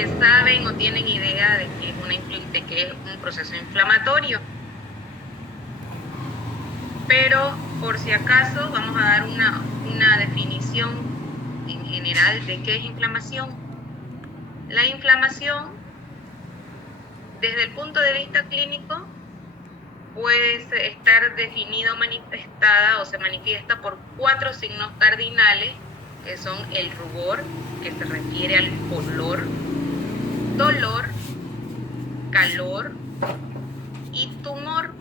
que saben o tienen idea de que es un proceso inflamatorio. Pero por si acaso vamos a dar una definición en general de qué es inflamación. La inflamación, desde el punto de vista clínico, puede estar definida o manifestada o se manifiesta por 4 signos cardinales, que son el rubor, que se refiere al olor, dolor, calor y tumor.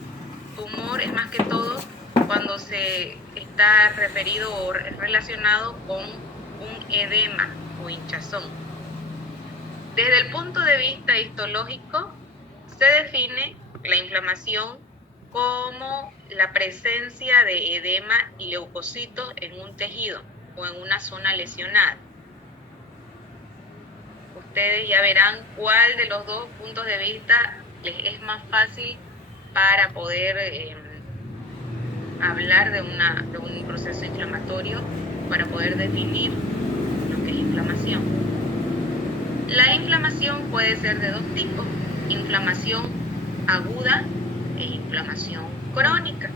Tumor es más que todo cuando se está referido o relacionado con un edema o hinchazón. Desde el punto de vista histológico, se define la inflamación como la presencia de edema y leucocitos en un tejido o en una zona lesionada. Ustedes ya verán cuál de los dos puntos de vista les es más fácil para poder hablar de un proceso inflamatorio, para poder definir lo que es inflamación. La inflamación puede ser de dos tipos: inflamación aguda e inflamación crónica.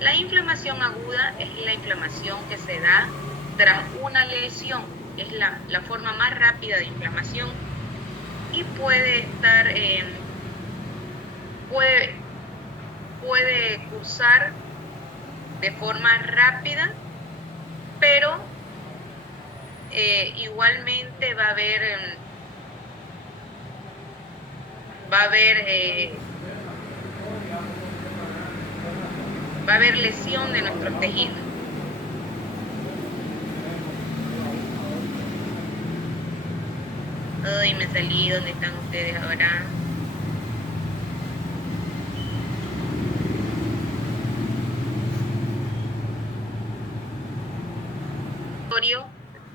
La inflamación aguda es la inflamación que se da tras una lesión, es la forma más rápida de inflamación y puede cursar de forma rápida, pero igualmente va a haber lesión de nuestros tejidos. Ay, me salí. ¿Dónde están ustedes ahora?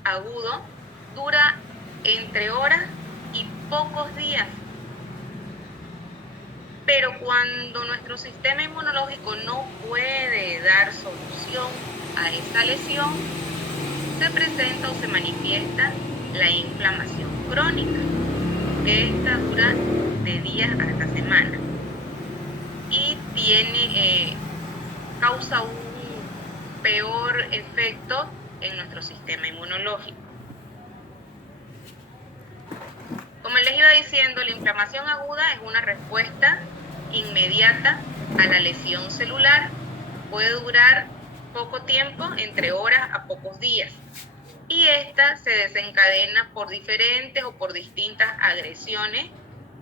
Agudo dura entre horas y pocos días, pero cuando nuestro sistema inmunológico no puede dar solución a esa lesión, se presenta o se manifiesta la inflamación crónica, que esta dura de días hasta semanas y causa un peor efecto en nuestro sistema inmunológico. Como les iba diciendo, la inflamación aguda es una respuesta inmediata a la lesión celular. Puede durar poco tiempo, entre horas a pocos días. Y esta se desencadena por diferentes o por distintas agresiones,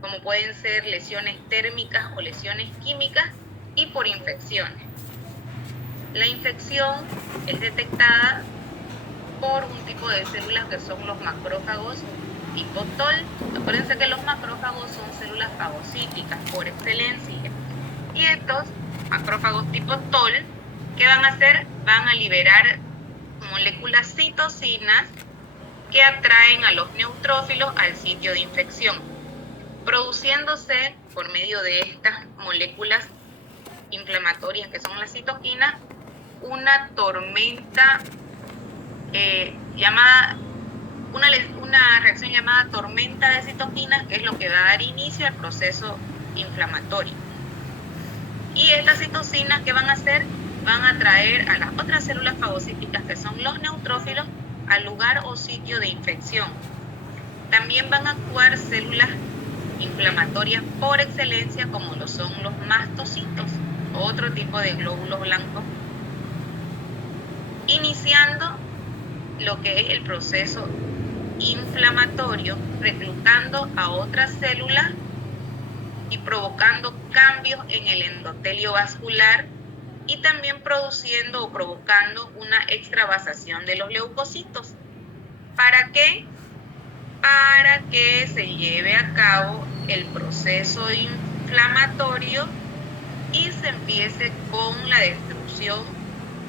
como pueden ser lesiones térmicas o lesiones químicas, y por infecciones. La infección es detectada por un tipo de células que son los macrófagos tipo TOL. Acuérdense que los macrófagos son células fagocíticas por excelencia. Y estos macrófagos tipo TOL, ¿qué van a hacer? Van a liberar moléculas citocinas que atraen a los neutrófilos al sitio de infección, produciéndose por medio de estas moléculas inflamatorias que son las citoquinas una tormenta una reacción llamada tormenta de citoquinas, que es lo que va a dar inicio al proceso inflamatorio. Y estas citocinas, ¿qué van a hacer? Van a atraer a las otras células fagocíticas, que son los neutrófilos, al lugar o sitio de infección. También van a actuar células inflamatorias por excelencia, como lo son los mastocitos, otro tipo de glóbulos blancos, iniciando lo que es el proceso inflamatorio, reclutando a otras células y provocando cambios en el endotelio vascular, y también produciendo o provocando una extravasación de los leucocitos. ¿Para qué? Para que se lleve a cabo el proceso inflamatorio y se empiece con la destrucción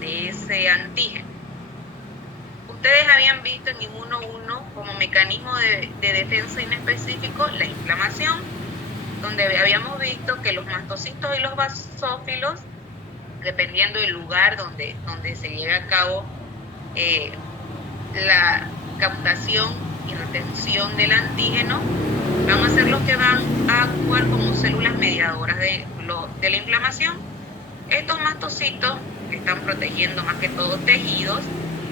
de ese antígeno. Ustedes habían visto en Inmuno-1 como mecanismo de defensa inespecífico la inflamación, donde habíamos visto que los mastocitos y los basófilos, dependiendo del lugar donde se lleve a cabo la captación y retención del antígeno van a ser los que van a actuar como células mediadoras de la inflamación. Estos mastocitos que están protegiendo más que todo tejidos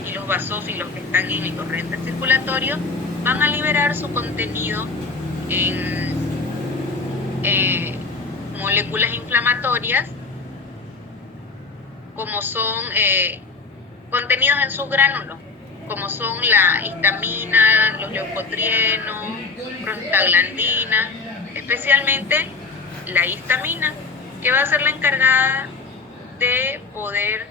y los basófilos que están en el torrente circulatorio van a liberar su contenido en moléculas inflamatorias, como son contenidos en sus gránulos, como son la histamina, los leucotrienos, prostaglandina, especialmente la histamina, que va a ser la encargada de poder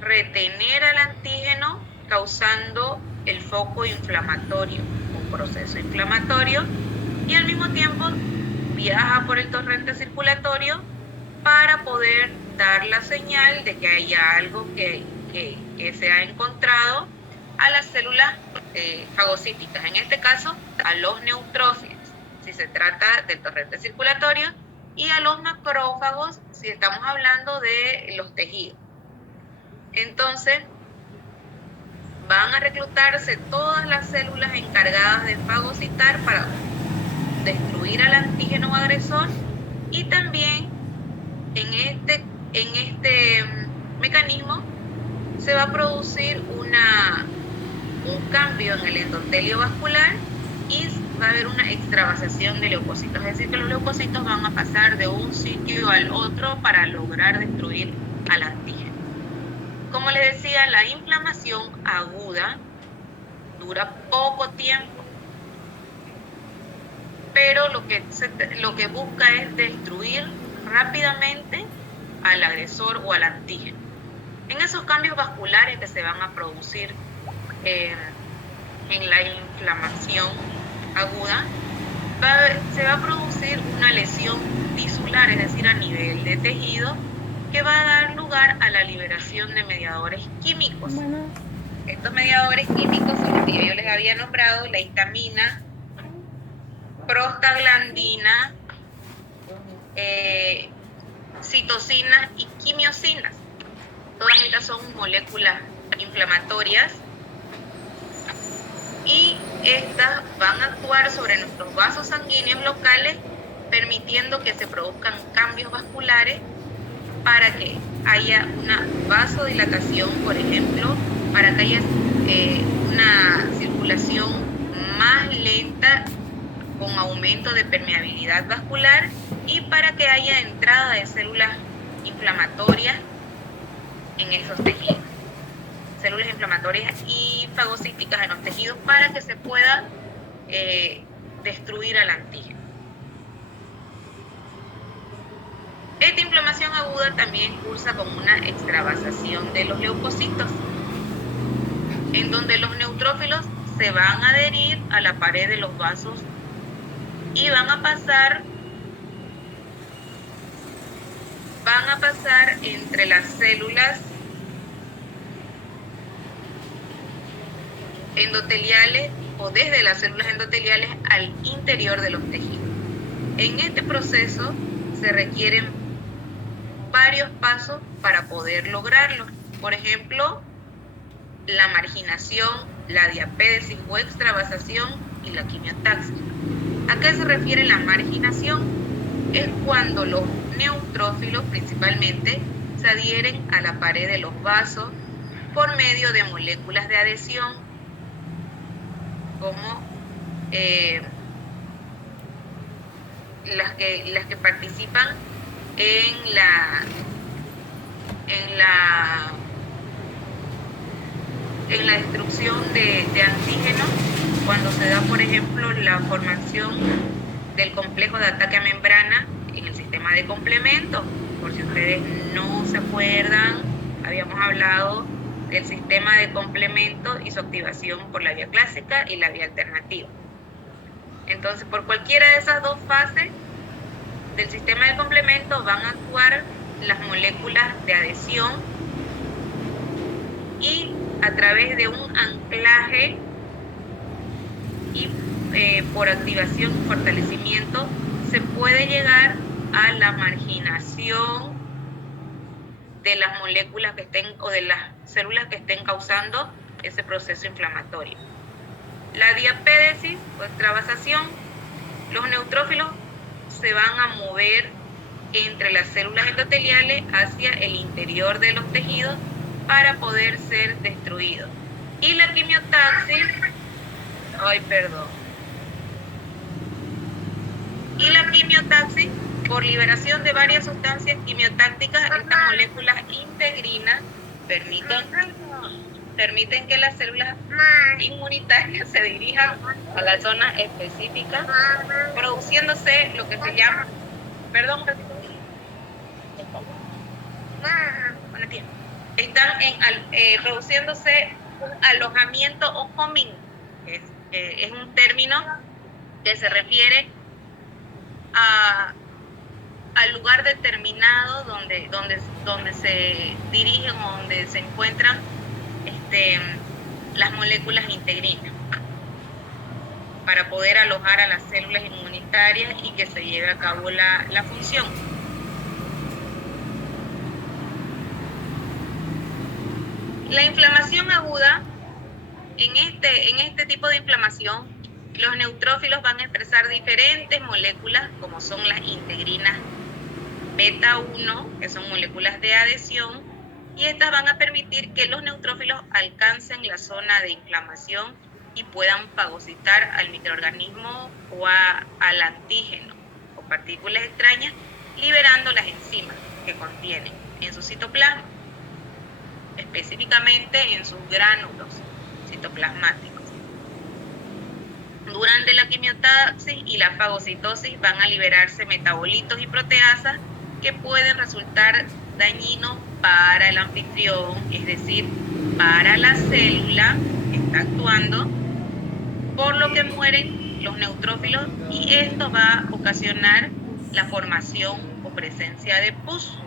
retener al antígeno causando el foco inflamatorio o proceso inflamatorio, y al mismo tiempo viaja por el torrente circulatorio para poder dar la señal de que haya algo que se ha encontrado a las células fagocíticas, en este caso a los neutrófilos, si se trata del torrente circulatorio, y a los macrófagos, si estamos hablando de los tejidos. Entonces, van a reclutarse todas las células encargadas de fagocitar para destruir al antígeno agresor, y también en este mecanismo se va a producir un cambio en el endotelio vascular y va a haber una extravasación de leucocitos, es decir, que los leucocitos van a pasar de un sitio al otro para lograr destruir al antígeno. Como les decía, la inflamación aguda dura poco tiempo, pero lo que busca es destruir rápidamente al agresor o al antígeno. En esos cambios vasculares que se van a producir en la inflamación aguda, se va a producir una lesión tisular, es decir, a nivel de tejido, que va a dar lugar a la liberación de mediadores químicos. Estos mediadores químicos son los que yo les había nombrado: la histamina, prostaglandina, citocinas y quimiosinas. Todas estas son moléculas inflamatorias y estas van a actuar sobre nuestros vasos sanguíneos locales, permitiendo que se produzcan cambios vasculares para que haya una vasodilatación, por ejemplo, para que haya una circulación más lenta con aumento de permeabilidad vascular, y para que haya entrada de células inflamatorias en esos tejidos, células inflamatorias y fagocíticas en los tejidos, para que se pueda destruir al antígeno. Esta inflamación aguda también cursa con una extravasación de los leucocitos, en donde los neutrófilos se van a adherir a la pared de los vasos y van a pasar entre las células endoteliales o desde las células endoteliales al interior de los tejidos. En este proceso se requieren varios pasos para poder lograrlo. Por ejemplo, la marginación, la diapédesis o extravasación y la quimiotaxia. ¿A qué se refiere la marginación? Es cuando los neutrófilos principalmente se adhieren a la pared de los vasos por medio de moléculas de adhesión, como las que participan en la destrucción de antígenos, cuando se da, por ejemplo, la formación del complejo de ataque a membrana en el sistema de complemento. Por si ustedes no se acuerdan, habíamos hablado del sistema de complemento y su activación por la vía clásica y la vía alternativa. Entonces, por cualquiera de esas dos fases del sistema de complemento van a actuar las moléculas de adhesión, y a través de un anclaje y por activación y fortalecimiento se puede llegar a la marginación de las moléculas que estén o de las células que estén causando ese proceso inflamatorio. La diapédesis o extravasación, los neutrófilos se van a mover entre las células endoteliales hacia el interior de los tejidos para poder ser destruidos. Y la quimiotaxis, Y la quimiotaxis, por liberación de varias sustancias quimiotácticas, estas moléculas integrinas permiten que las células inmunitarias se dirijan a la zona específica, produciéndose lo que se llama, produciéndose un alojamiento o homing, es un término que se refiere al lugar determinado donde se dirigen o donde se encuentran las moléculas integrinas para poder alojar a las células inmunitarias y que se lleve a cabo la función. La inflamación aguda, en este tipo de inflamación, los neutrófilos van a expresar diferentes moléculas, como son las integrinas beta 1, que son moléculas de adhesión, y estas van a permitir que los neutrófilos alcancen la zona de inflamación y puedan fagocitar al microorganismo o al antígeno o partículas extrañas, liberando las enzimas que contienen en su citoplasma, específicamente en sus gránulos citoplasmáticos. Durante la quimiotaxis y la fagocitosis van a liberarse metabolitos y proteasas que pueden resultar dañinos para el anfitrión, es decir, para la célula que está actuando, por lo que mueren los neutrófilos, y esto va a ocasionar la formación o presencia de pus.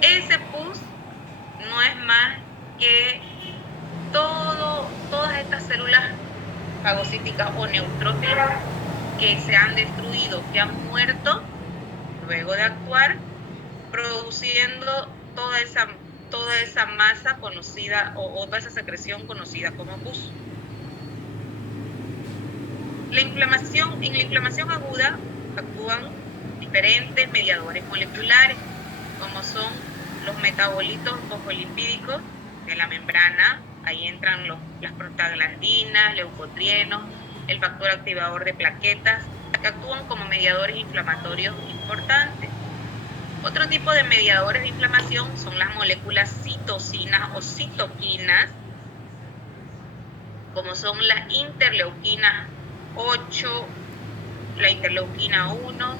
Ese pus no es más que todas estas células fagocíticas o neutrófilos que se han destruido, que han muerto luego de actuar, produciendo toda esa masa conocida o toda esa secreción conocida como pus. En la inflamación aguda actúan diferentes mediadores moleculares, como son los metabolitos fosfolipídicos de la membrana. Ahí entran las prostaglandinas, leucotrienos, el factor activador de plaquetas, que actúan como mediadores inflamatorios importantes. Otro tipo de mediadores de inflamación son las moléculas citocinas o citoquinas, como son las interleuquinas 8, la interleuquina 1,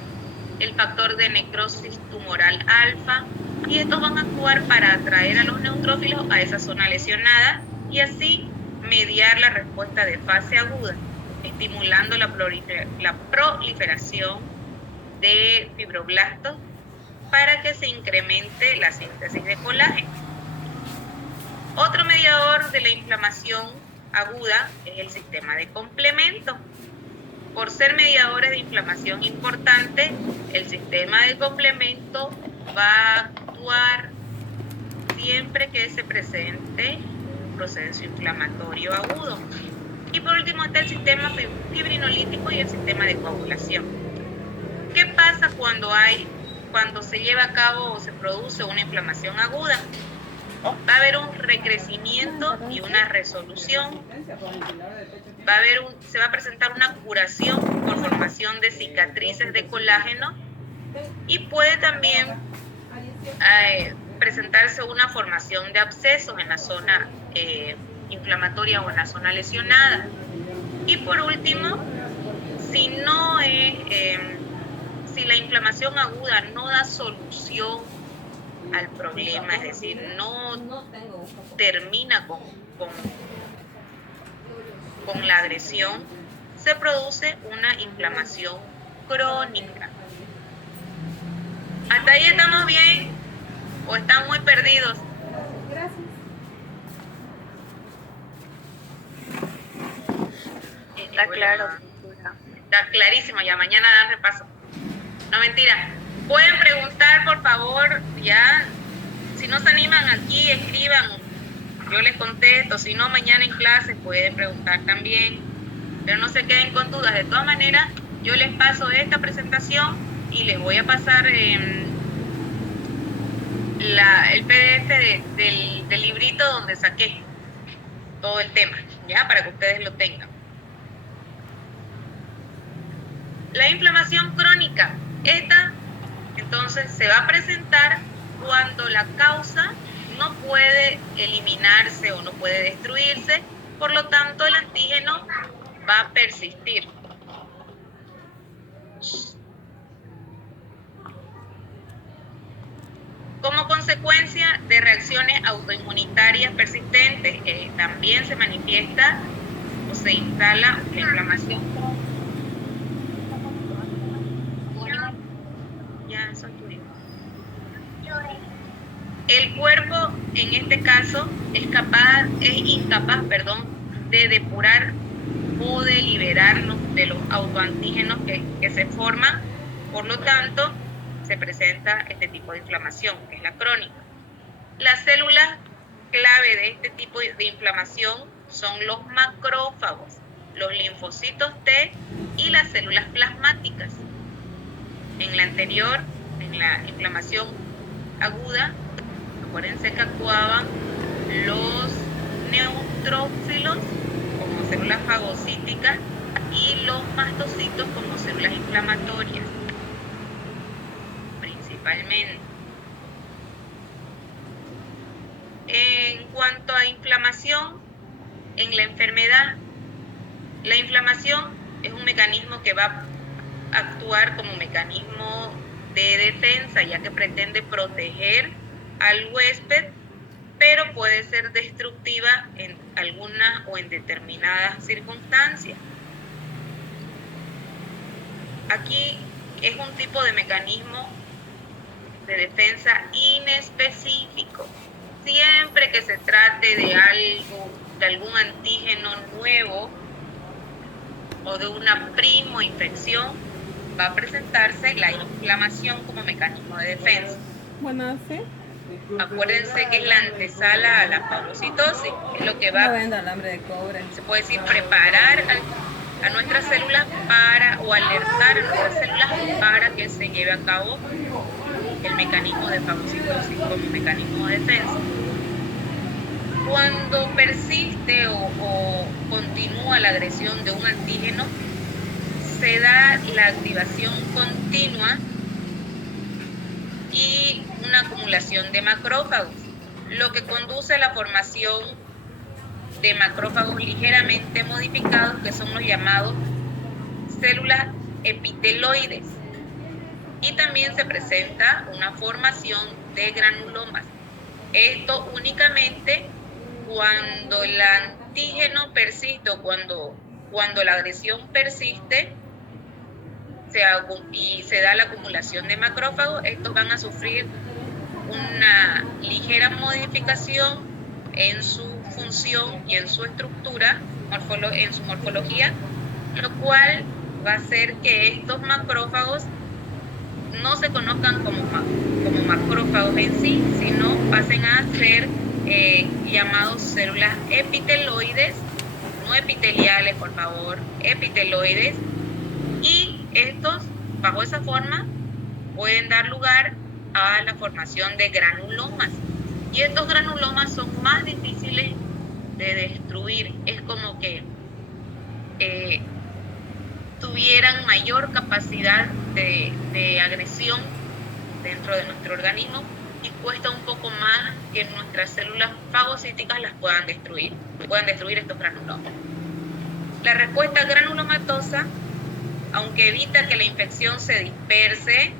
el factor de necrosis tumoral alfa, y estos van a actuar para atraer a los neutrófilos a esa zona lesionada y así mediar la respuesta de fase aguda, estimulando la proliferación de fibroblastos para que se incremente la síntesis de colágeno. Otro mediador de la inflamación aguda es el sistema de complemento. Por ser mediadores de inflamación importante, el sistema de complemento va a actuar siempre que se presente un proceso inflamatorio agudo. Y por último está el sistema fibrinolítico y el sistema de coagulación. ¿Qué pasa cuando se lleva a cabo o se produce una inflamación aguda? Va a haber un recrecimiento y una resolución. Se va a presentar una curación por formación de cicatrices de colágeno, y puede también presentarse una formación de abscesos en la zona inflamatoria o en la zona lesionada. Y por último, si la inflamación aguda no da solución al problema, es decir, no termina con la agresión, se produce una inflamación crónica. ¿Hasta ahí estamos bien? ¿O están muy perdidos? Gracias. Está claro. Está clarísimo, ya mañana dan repaso. No, mentira. Pueden preguntar, por favor, ya. Si no se animan aquí, escriban. yo les contesto, si no mañana en clase pueden preguntar también, pero no se queden con dudas. De todas maneras, yo les paso esta presentación y les voy a pasar el PDF del librito donde saqué todo el tema, ya, para que ustedes lo tengan. La inflamación crónica, esta entonces se va a presentar cuando la causa no puede eliminarse o no puede destruirse, por lo tanto el antígeno va a persistir. Como consecuencia de reacciones autoinmunitarias persistentes, también se manifiesta o se instala la inflamación. Ya, son tuyos. El cuerpo, en este caso, es incapaz, de depurar o de liberarnos de los autoantígenos que se forman, por lo tanto, se presenta este tipo de inflamación, que es la crónica. Las células clave de este tipo de inflamación son los macrófagos, los linfocitos T y las células plasmáticas. En la anterior, en la inflamación aguda, acuérdense que actuaban los neutrófilos como células fagocíticas y los mastocitos como células inflamatorias, principalmente. En cuanto a inflamación, en la enfermedad, la inflamación es un mecanismo que va a actuar como mecanismo de defensa, ya que pretende proteger al huésped, pero puede ser destructiva en algunas o en determinadas circunstancias. Aquí es un tipo de mecanismo de defensa inespecífico. Siempre que se trate de algún antígeno nuevo o de una primoinfección, va a presentarse la inflamación como mecanismo de defensa. Bueno, ¿sí? Acuérdense que es la antesala a la fagocitosis, es lo que va, se puede decir, preparar a nuestras células o alertar a nuestras células para que se lleve a cabo el mecanismo de fagocitosis como mecanismo de defensa. Cuando persiste o continúa la agresión de un antígeno, se da la activación continua y una acumulación de macrófagos, lo que conduce a la formación de macrófagos ligeramente modificados, que son los llamados células epiteloides. Y también se presenta una formación de granulomas. Esto únicamente cuando el antígeno persiste o cuando la agresión persiste y se da la acumulación de macrófagos, estos van a sufrir una ligera modificación en su función y en su estructura, en su morfología, lo cual va a hacer que estos macrófagos no se conozcan como macrófagos en sí, sino pasen a ser llamados células epiteloides, no epiteliales, por favor, epiteloides, y estos, bajo esa forma, pueden dar lugar a la formación de granulomas. Y estos granulomas son más difíciles de destruir. Es como que tuvieran mayor capacidad de agresión dentro de nuestro organismo y cuesta un poco más que nuestras células fagocíticas las puedan destruir estos granulomas. La respuesta granulomatosa, aunque evita que la infección se disperse,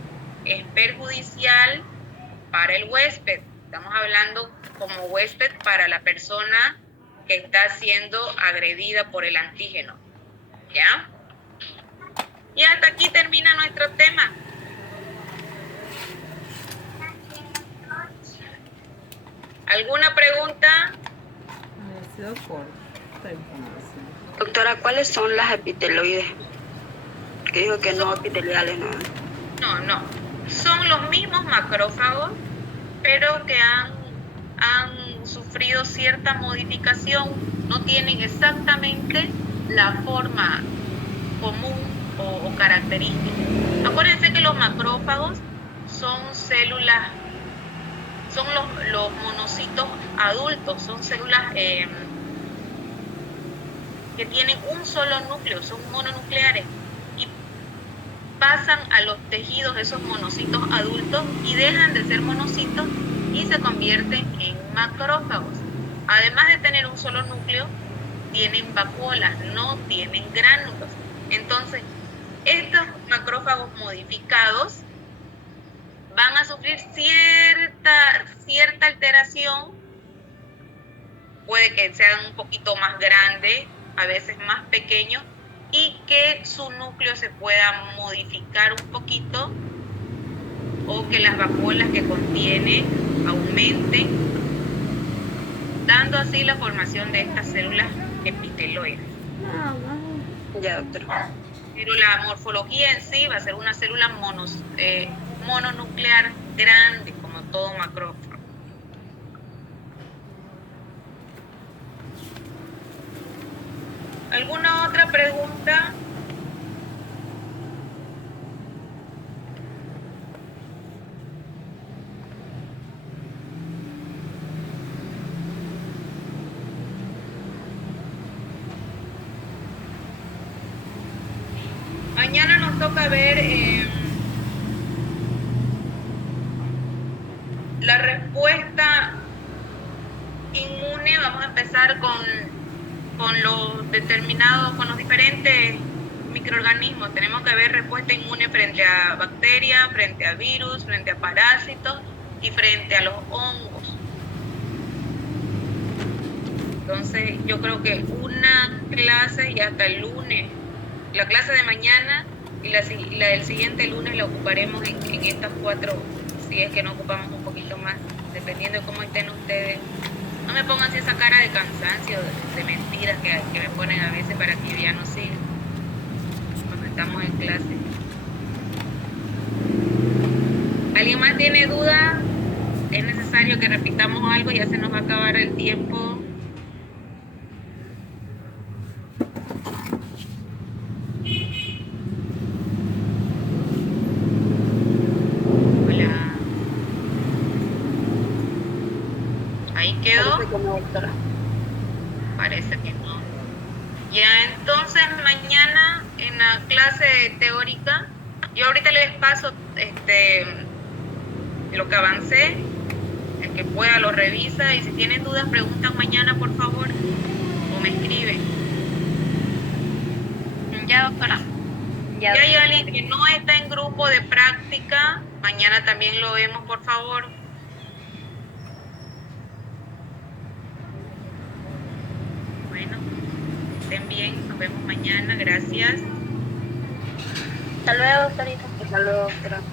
es perjudicial para el huésped. Estamos hablando como huésped para la persona que está siendo agredida por el antígeno. ¿Ya? Y hasta aquí termina nuestro tema. ¿Alguna pregunta? Doctora, ¿cuáles son las epiteloides? Que dijo que no epiteliales, ¿no? No. Son los mismos macrófagos, pero que han han sufrido cierta modificación, no tienen exactamente la forma común o característica. Acuérdense que los macrófagos son células, son los monocitos adultos, son células que tienen un solo núcleo, son mononucleares, y pasan a los tejidos esos monocitos adultos y dejan de ser monocitos y se convierten en macrófagos. Además de tener un solo núcleo, tienen vacuolas, no tienen gránulos. Entonces, estos macrófagos modificados van a sufrir cierta alteración, puede que sean un poquito más grandes, a veces más pequeños, y que su núcleo se pueda modificar un poquito, o que las vacuolas que contiene aumenten, dando así la formación de estas células epiteloides. Ya, doctora. Pero la morfología en sí va a ser una célula mononuclear grande, como todo macrófago. ¿Alguna otra pregunta? Mañana nos toca ver la respuesta inmune. Vamos a empezar con los determinados, con los diferentes microorganismos. Tenemos que ver respuesta inmune frente a bacterias, frente a virus, frente a parásitos y frente a los hongos. Entonces yo creo que una clase y hasta el lunes, la clase de mañana y la del siguiente lunes la ocuparemos en estas 4, si es que no ocupamos un poquito más, dependiendo de cómo estén ustedes. No me pongan así esa cara de cansancio, de mentiras que me ponen a veces para que yo ya no siga cuando estamos en clase. ¿Alguien más tiene duda? ¿Es necesario que repitamos algo? Ya se nos va a acabar el tiempo. Hola. ¿Ahí quedó? Parece que no, doctora. Parece que no. Ya, entonces mañana en la clase teórica, yo ahorita les paso lo que avancé, el que pueda lo revisa, y si tienen dudas preguntan mañana por favor, o me escriben. Ya, doctora. Si hay alguien que no está en grupo de práctica, mañana también lo vemos por favor. Bueno, estén bien, nos vemos mañana, gracias. Hasta luego, doctorita. Hasta luego, doctora.